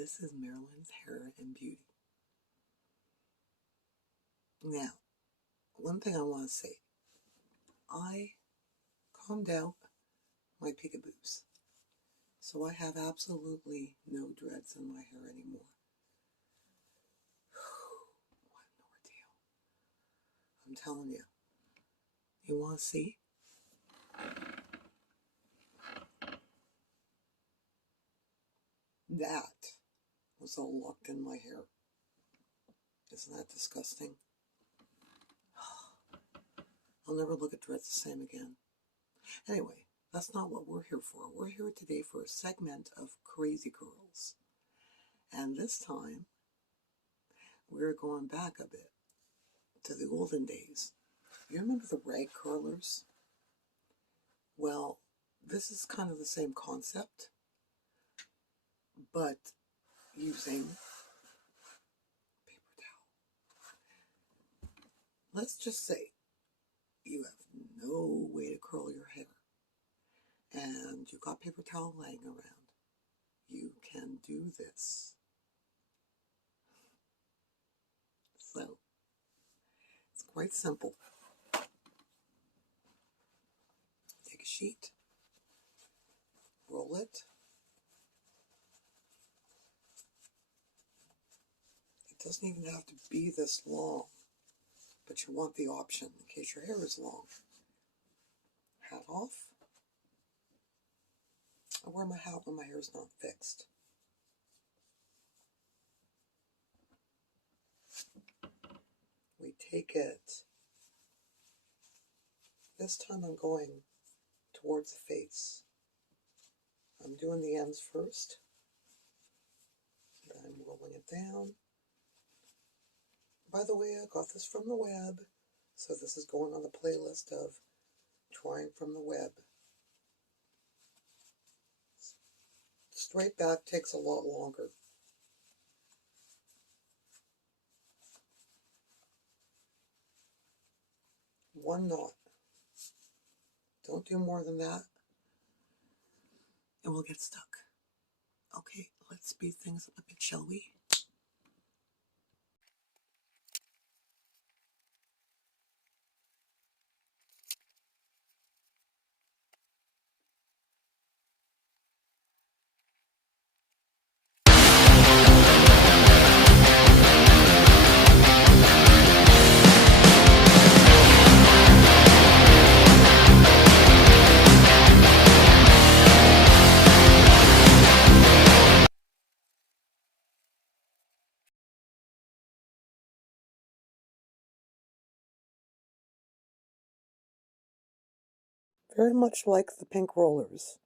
This is Marilyn's Hair and Beauty. Now, one thing I want to say, I combed out my peekaboos, so I have absolutely no dreads in my hair anymore. What an ordeal. I'm telling you. You want to see? That was all locked in my hair. Isn't that disgusting? I'll never look at dreads the same again. Anyway, that's not what we're here for. We're here today for a segment of Crazy Curls. And this time, we're going back a bit to the olden days. You remember the rag curlers? Well, this is kind of the same concept, but using paper towel. Let's just say you have no way to curl your hair and you've got paper towel laying around. You can do this. So, it's quite simple. Take a sheet, roll it. It doesn't even have to be this long, but you want the option in case your hair is long. Hat off. I wear my hat when my hair is not fixed. We take it. This time I'm going towards the face. I'm doing the ends first. Then I'm rolling it down. By the way, I got this from the web, so this is going on the playlist of trying from the web. Straight back takes a lot longer. One knot. Don't do more than that, and we'll get stuck. Okay, let's speed things up a bit, shall we? Very much like the pink rollers.